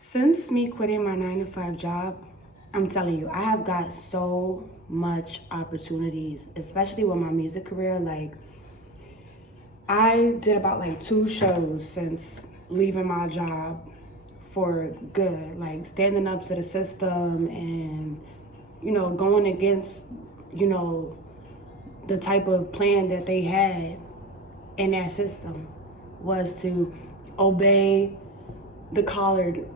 Since me quitting my 9-to-5 job, I'm telling you, I have got so much opportunities, especially with my music career. Like, I did about like 2 shows since leaving my job for good, like standing up to the system and, going against, the type of plan that they had in that system was to obey the collared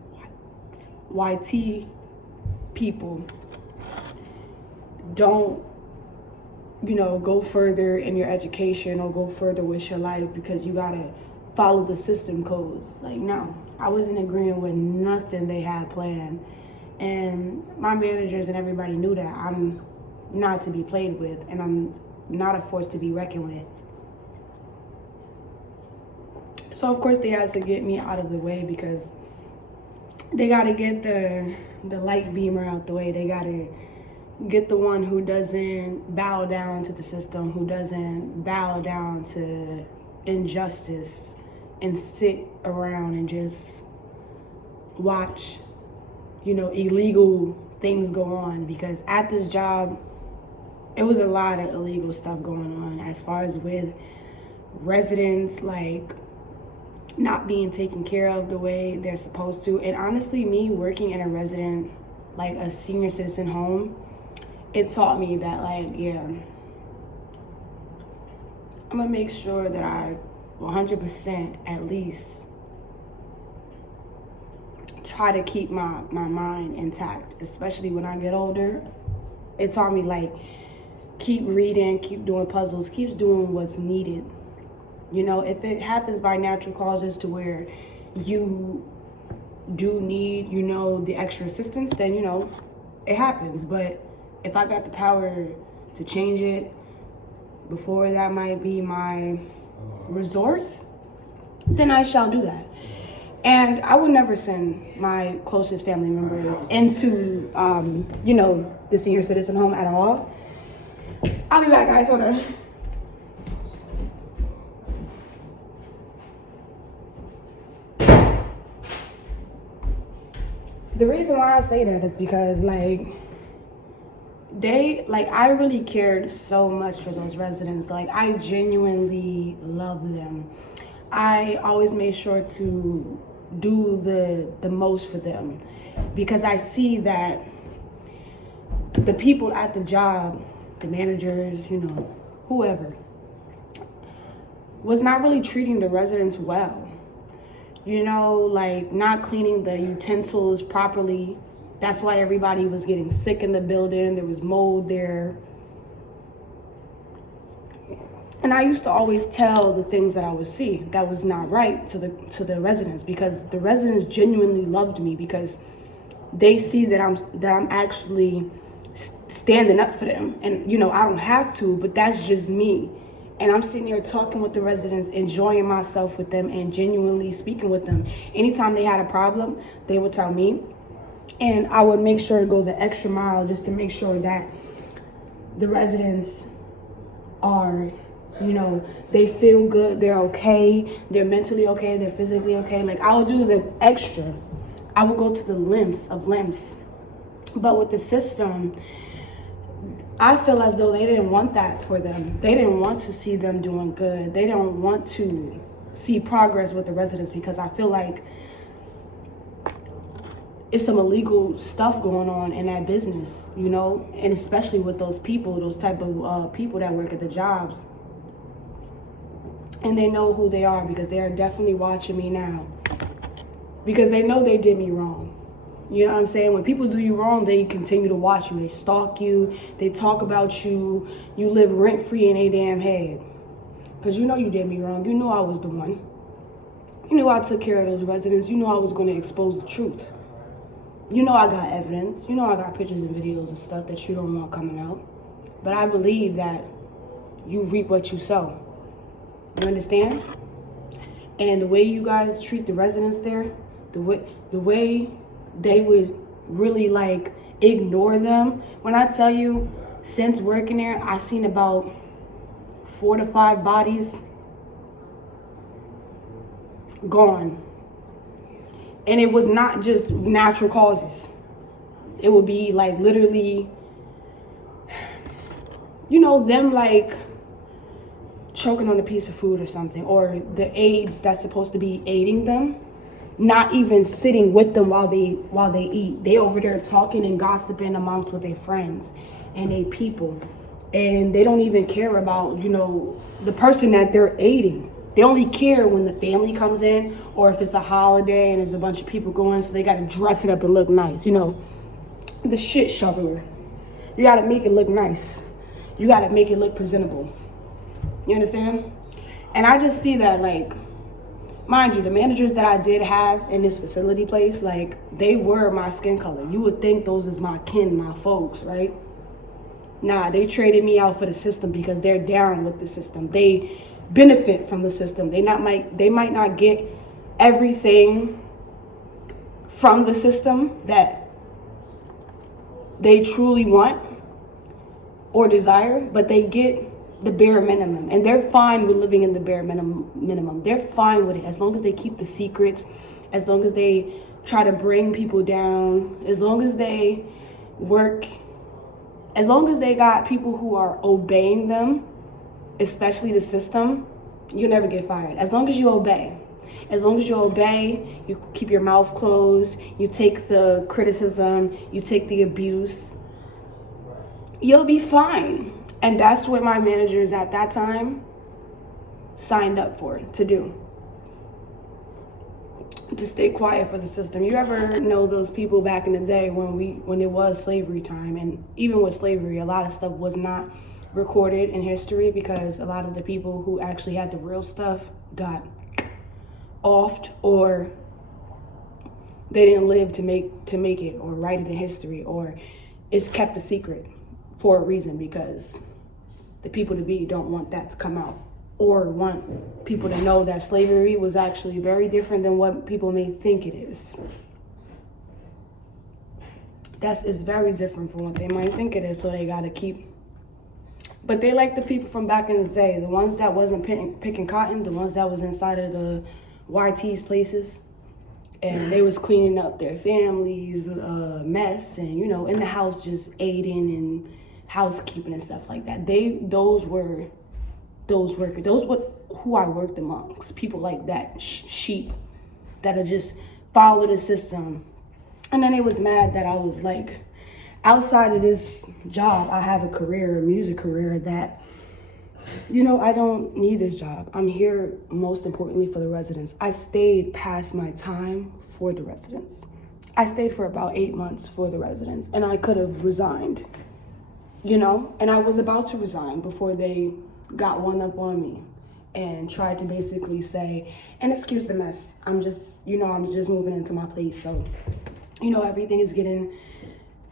YT people. Don't, go further in your education or go further with your life because you gotta follow the system codes. Like, no, I wasn't agreeing with nothing they had planned. And my managers and everybody knew that I'm not to be played with, and I'm not a force to be reckoned with. So of course they had to get me out of the way because they gotta get the light beamer out the way. They gotta get the one who doesn't bow down to the system, who doesn't bow down to injustice and sit around and just watch, illegal things go on. Because at this job, it was a lot of illegal stuff going on as far as with residents, like not being taken care of the way they're supposed to. And honestly, me working in a resident, like a senior citizen home, it taught me that, like, yeah, I'm gonna make sure that I 100% at least try to keep my mind intact, especially when I get older. It taught me, like, keep reading, keep doing puzzles, keep doing what's needed. If it happens by natural causes to where you do need, the extra assistance, then, it happens. But if I got the power to change it before that might be my resort, then I shall do that. And I would never send my closest family members into, the senior citizen home at all. I'll be back, guys. Hold on. The reason why I say that is because, I really cared so much for those residents. Like, I genuinely loved them. I always made sure to do the most for them because I see that the people at the job, the managers, whoever, was not really treating the residents well. Not cleaning the utensils properly. That's why everybody was getting sick in the building. There was mold there. And I used to always tell the things that I would see that was not right to the residents, because the residents genuinely loved me because they see that I'm actually standing up for them. And I don't have to, but that's just me. And I'm sitting here talking with the residents, enjoying myself with them, and genuinely speaking with them. Anytime they had a problem, they would tell me. And I would make sure to go the extra mile just to make sure that the residents are, they feel good, they're okay, they're mentally okay, they're physically okay. Like, I would do the extra. I would go to the limbs of limbs. But with the system, I feel as though they didn't want that for them. They didn't want to see them doing good. They didn't want to see progress with the residents because I feel like it's some illegal stuff going on in that business, and especially with those people, those type of people that work at the jobs. And they know who they are because they are definitely watching me now because they know they did me wrong. You know what I'm saying? When people do you wrong, they continue to watch you. They stalk you. They talk about you. You live rent-free in their damn head. Because you did me wrong. You knew I was the one. You knew I took care of those residents. You knew I was going to expose the truth. I got evidence. I got pictures and videos and stuff that you don't want coming out. But I believe that you reap what you sow. You understand? And the way you guys treat the residents there, the way they would really ignore them. When I tell you, since working there, I seen about 4 to 5 bodies gone. And it was not just natural causes. It would be like literally, you know, them like choking on a piece of food or something, or the aides that's supposed to be aiding them not even sitting with them while they eat. They over there talking and gossiping amongst with their friends and their people, and they don't even care about, you know, the person that they're aiding. They only care when the family comes in, or if it's a holiday and there's a bunch of people going, so they got to dress it up and look nice, you know. The shit shoveler. You got to make it look nice. You got to make it look presentable. You understand? And I just see that, like, mind you, the managers that I did have in this facility place, like, they were my skin color. You would think those is my kin, my folks, right? Nah, they traded me out for the system because they're down with the system. They benefit from the system. They might not get everything from the system that they truly want or desire, but they get the bare minimum, and they're fine with living in the bare minimum. They're fine with it as long as they keep the secrets, as long as they try to bring people down, as long as they work, as long as they got people who are obeying them, especially the system. You'll never get fired as long as you obey. As long as you obey, you keep your mouth closed, you take the criticism, you take the abuse, you'll be fine. And that's what my managers at that time signed up for, to do. To stay quiet for the system. You ever know those people back in the day when it was slavery time, and even with slavery, a lot of stuff was not recorded in history because a lot of the people who actually had the real stuff got offed, or they didn't live to make it or write it in history, or it's kept a secret for a reason, because the people to be don't want that to come out, or want people to know that slavery was actually very different than what people may think it is. It's very different from what they might think it is, so they gotta keep. But they like the people from back in the day, the ones that wasn't picking cotton, the ones that was inside of the YT's places, and they was cleaning up their families' mess, and, you know, in the house just aiding and housekeeping and stuff like that. Those were who I worked amongst. People like that, sheep that'll just follow the system. And then they was mad that I was like, outside of this job, I have a career, a music career that, you know, I don't need this job. I'm here most importantly for the residents. I stayed past my time for the residents. I stayed for about 8 months for the residents, and I could have resigned, you know, and I was about to resign before they got one up on me and tried to basically say, and excuse the mess, I'm just moving into my place, so, you know, everything is getting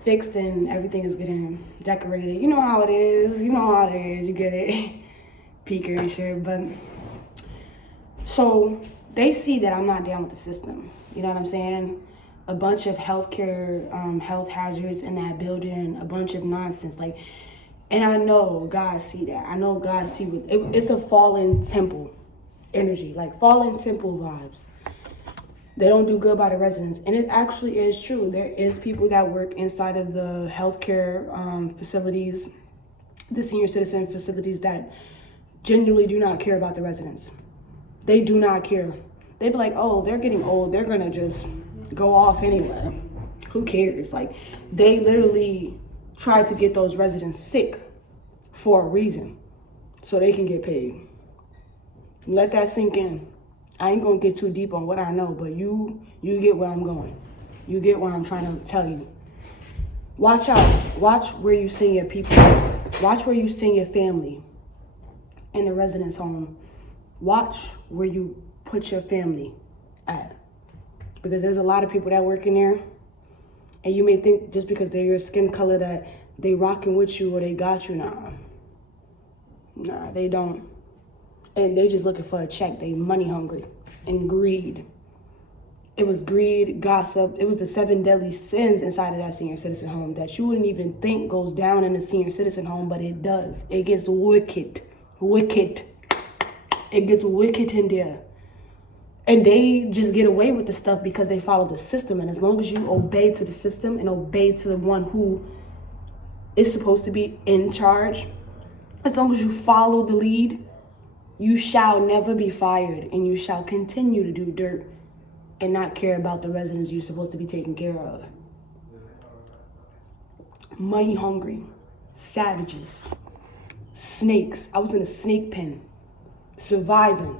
fixed and everything is getting decorated. You know how it is, you get it, peeker and shit. But so they see that I'm not down with the system, you know what I'm saying? A bunch of health hazards in that building, a bunch of nonsense, like, and I know God see that. I know God see it's a fallen temple energy, like fallen temple vibes. They don't do good by the residents, and it actually is true. There is people that work inside of the healthcare facilities, the senior citizen facilities, that genuinely do not care about the residents. They do not care. They be like, oh, they're getting old, they're gonna just go off anyway. Who cares? Like, they literally try to get those residents sick for a reason so they can get paid. Let that sink in. I ain't gonna get too deep on what I know, but you get where I'm going. You get what I'm trying to tell you. Watch out. Watch where you send your people. Watch where you send your family in the residence home. Watch where you put your family at. Because there's a lot of people that work in there, and you may think just because they're your skin color that they rocking with you or they got you. Nah, they don't. And they just looking for a check. They money hungry and greed. It was greed, gossip. It was the 7 deadly sins inside of that senior citizen home that you wouldn't even think goes down in a senior citizen home, but it does. It gets wicked Wicked. It gets wicked in there. And they just get away with the stuff because they follow the system. And as long as you obey to the system and obey to the one who is supposed to be in charge, as long as you follow the lead, you shall never be fired, and you shall continue to do dirt and not care about the residents you're supposed to be taking care of. Money hungry, savages, snakes. I was in a snake pen, surviving.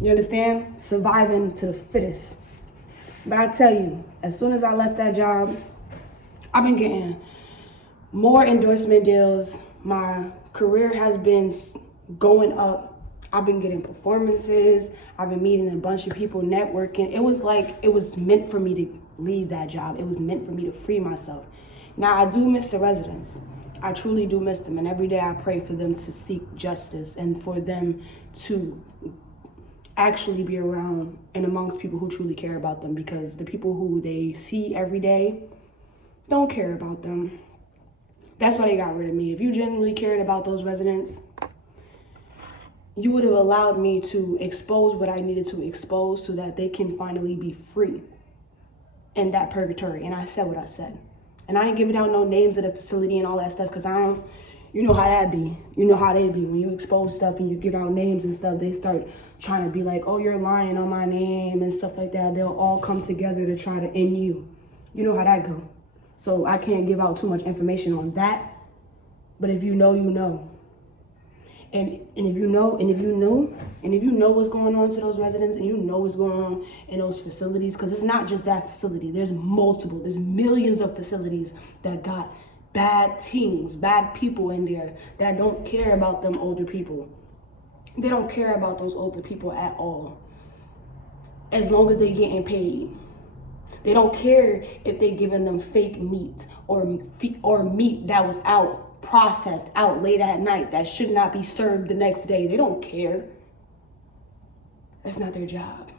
You understand? Surviving to the fittest. But I tell you, as soon as I left that job, I've been getting more endorsement deals. My career has been going up. I've been getting performances. I've been meeting a bunch of people, networking. It was like, it was meant for me to leave that job. It was meant for me to free myself. Now, I do miss the residents. I truly do miss them. And every day I pray for them to seek justice and for them to actually be around and amongst people who truly care about them, because the people who they see every day don't care about them. That's why they got rid of me. If you genuinely cared about those residents, you would have allowed me to expose what I needed to expose so that they can finally be free in that purgatory. And I said what I said. And I ain't giving out no names of the facility and all that stuff, because I don't, you know how that be. You know how they be. When you expose stuff and you give out names and stuff, they start trying to be like, oh, you're lying on my name and stuff like that. They'll all come together to try to end you. You know how that go. So I can't give out too much information on that. But if you know, you know. And if you know what's going on to those residents, and you know what's going on in those facilities, because it's not just that facility. There's millions of facilities that got bad teams, bad people in there that don't care about them older people. They don't care about those older people at all, as long as they're getting paid. They don't care if they're giving them fake meat or meat that was processed out late at night that should not be served the next day. They don't care. That's not their job.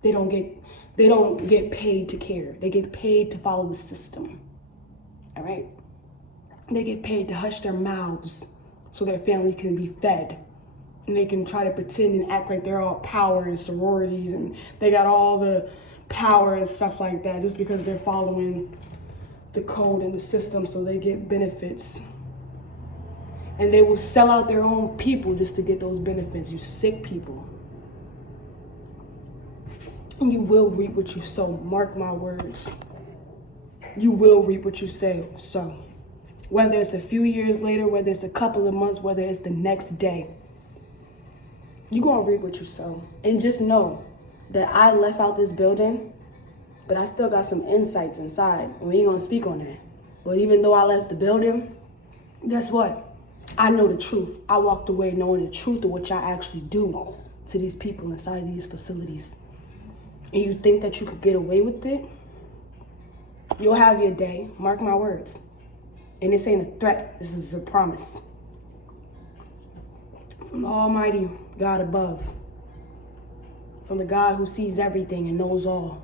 They don't get paid to care. They get paid to follow the system. All right? They get paid to hush their mouths so their families can be fed. And they can try to pretend and act like they're all power and sororities and they got all the power and stuff like that just because they're following the code and the system so they get benefits. And they will sell out their own people just to get those benefits. You sick people. And you will reap what you sow. Mark my words. You will reap what you sow. Whether it's a few years later, whether it's a couple of months, whether it's the next day, you're going to reap what you sow. And just know that I left out this building, but I still got some insights inside. And we ain't going to speak on that. But even though I left the building, guess what? I know the truth. I walked away knowing the truth of what y'all actually do to these people inside of these facilities. And you think that you could get away with it? You'll have your day. Mark my words. And this ain't a threat. This is a promise. From the Almighty God above. From the God who sees everything and knows all.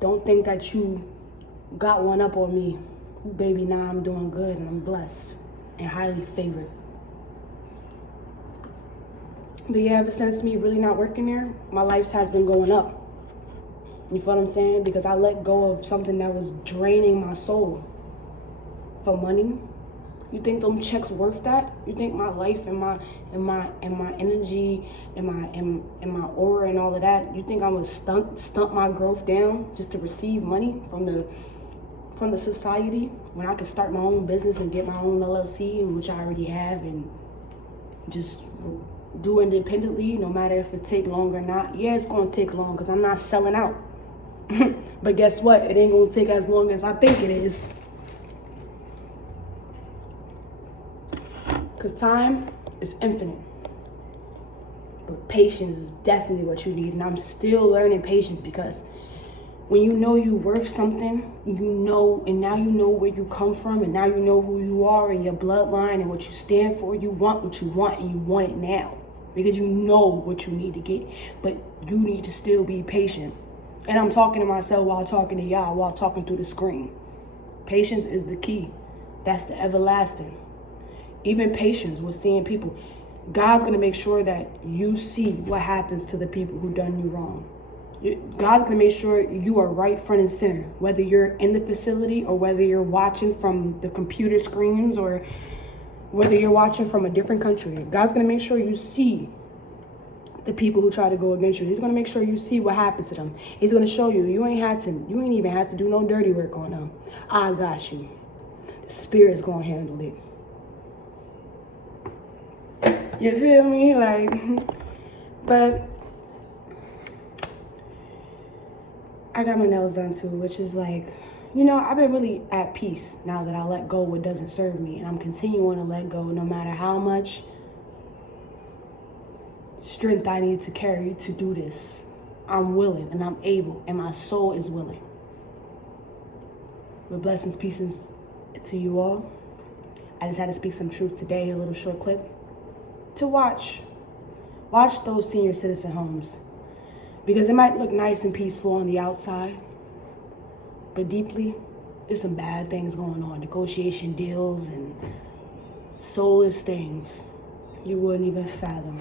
Don't think that you got one up on me. Baby, nah, I'm doing good and I'm blessed and highly favored. But yeah, ever since me really not working there, my life has been going up. You feel what I'm saying? Because I let go of something that was draining my soul for money. You think them checks worth that? You think my life and my energy and my aura and all of that, you think I'm gonna stunt my growth down just to receive money from the society when I could start my own business and get my own LLC, which I already have, and just do independently, no matter if it take long or not? Yeah, it's gonna take long because I'm not selling out. But guess what? It ain't gonna take as long as I think it is. Because time is infinite. But patience is definitely what you need. And I'm still learning patience, because when you know you're worth something, you know, and now you know where you come from, and now you know who you are and your bloodline and what you stand for, you want what you want, and you want it now. Because you know what you need to get. But you need to still be patient. And I'm talking to myself while talking to y'all, while talking through the screen. Patience is the key. That's the everlasting. even patience with seeing people. God's going to make sure that you see what happens to the people who done you wrong. God's going to make sure you are right front and center, whether you're in the facility or whether you're watching from the computer screens or whether you're watching from a different country. God's going to make sure you see the people who try to go against you. He's going to make sure you see what happens to them. He's going to show you, you ain't even had to do no dirty work on them. I got you. The Spirit's going to handle it. You feel me? Like, but I got my nails done too, which is like, you know, I've been really at peace now that I let go what doesn't serve me. And I'm continuing to let go no matter how much strength I need to carry to do this. I'm willing and I'm able and my soul is willing. With blessings, pieces to you all. I just had to speak some truth today, a little short clip. To watch those senior citizen homes, because it might look nice and peaceful on the outside, but deeply there's some bad things going on, negotiation deals and soulless things you wouldn't even fathom.